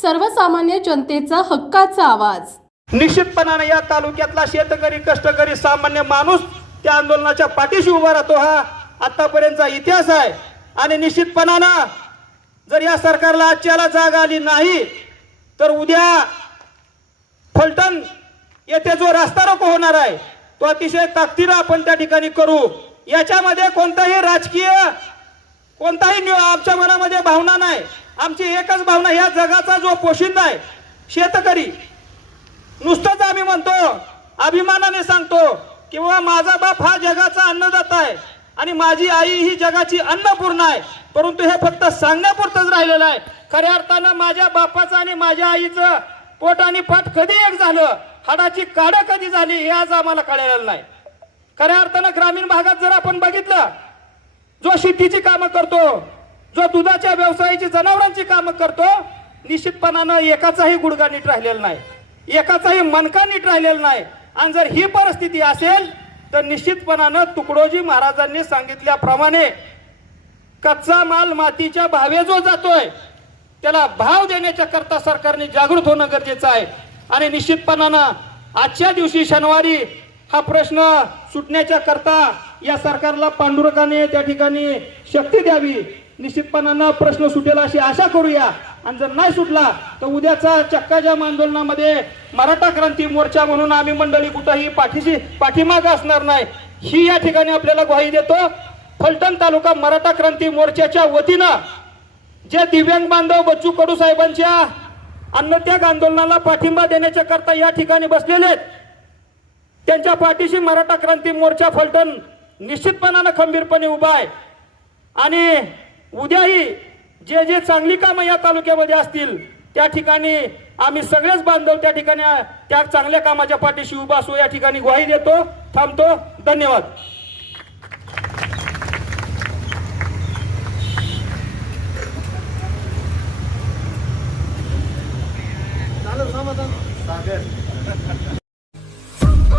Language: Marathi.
सर्वसामान्य जनतेचा हक्काचा आवाज. निश्चितपणाने या तालुक्यातला शेतकरी कष्टकरी सामान्य माणूस त्या आंदोलनाच्या पाठीशी उभा राहतो हा आतापर्यंतचा इतिहास आहे. आणि निश्चितपणानं जर या सरकारला आजच्याला जाग आली नाही तर उद्या फलटण येथे जो रास्ता रोको होणार आहे तो अतिशय ताकदीनं आपण त्या ठिकाणी करू. याच्यामध्ये कोणताही राजकीय कोणताही आमच्या मनामध्ये भावना नाही. आमची एकच भावना या जगाचा जो पोशिंदा आहे शेतकरी. नुसतंच आम्ही म्हणतो अभिमानाने सांगतो किंवा माझा बाप हा जगाचा अन्नदाता आहे आणि माझी आई ही जगाची अन्नपूर्ण आहे. परंतु हे फक्त सांगण्यापुरतंच राहिलेलं आहे. खऱ्या अर्थानं माझ्या बापाचं आणि माझ्या आईचं पोट आणि पाठ कधी एक झालं? हाडाची काड कधी झाली? हे आज आम्हाला कळलेलं नाही. खऱ्या अर्थानं ग्रामीण भागात जर आपण बघितलं जो शेतीची कामं करतो जो दुधाच्या व्यवसायाची जनावरांची कामं करतो निश्चितपणानं एकाचाही गुडगा नीट राहिलेला नाही. एकाचाही मनका नीट राहिलेला नाही. आणि जर ही परिस्थिती असेल तर निश्चितपणानं तुकडोजी महाराजांनी सांगितल्याप्रमाणे कच्चा माल मातीच्या भावे जो जातोय त्याला भाव देण्याच्या करता सरकारने जागृत होणं गरजेचं आहे. आणि निश्चितपणानं आजच्या दिवशी शनिवारी हा प्रश्न सुटण्याच्या करता या सरकारला पांडुरकाने त्या ठिकाणी शक्ती द्यावी निश्चितपणानं प्रश्न सुटेल अशी आशा करूया. आणि जर नाही सुटला तर उद्याचा चक्काजाम आंदोलनामध्ये मराठा क्रांती मोर्चा म्हणून आम्ही मंडळी कुठंही पाठीशी पाठीमाग असणार नाही. ही या ठिकाणी आपल्याला ग्वाही देतो फलटण तालुका मराठा क्रांती मोर्चाच्या वतीनं जे दिव्यांग बांधव बच्चू कडू साहेबांच्या अन्नत्याग आंदोलनाला पाठिंबा देण्याच्या करता या ठिकाणी बसलेले आहेत त्यांच्या पाठीशी मराठा क्रांती मोर्चा फलटण निश्चितपणानं खंबीरपणे उभा आहे. आणि उद्याही जे जे चांगली कामं या तालुक्यामध्ये असतील त्या ठिकाणी आम्ही सगळेच बांधव त्या ठिकाणी त्या चांगल्या कामाच्या पाठीशी उभा असू या ठिकाणी ग्वाही देतो थांबतो. धन्यवाद.